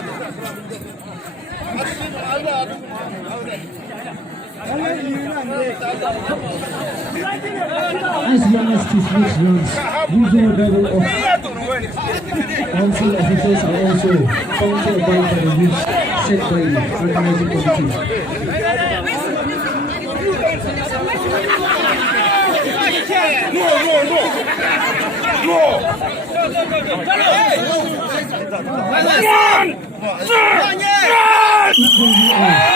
As young as this next runs, usual level of council officers are also found to abide by the rules set by the organizing committee. It will be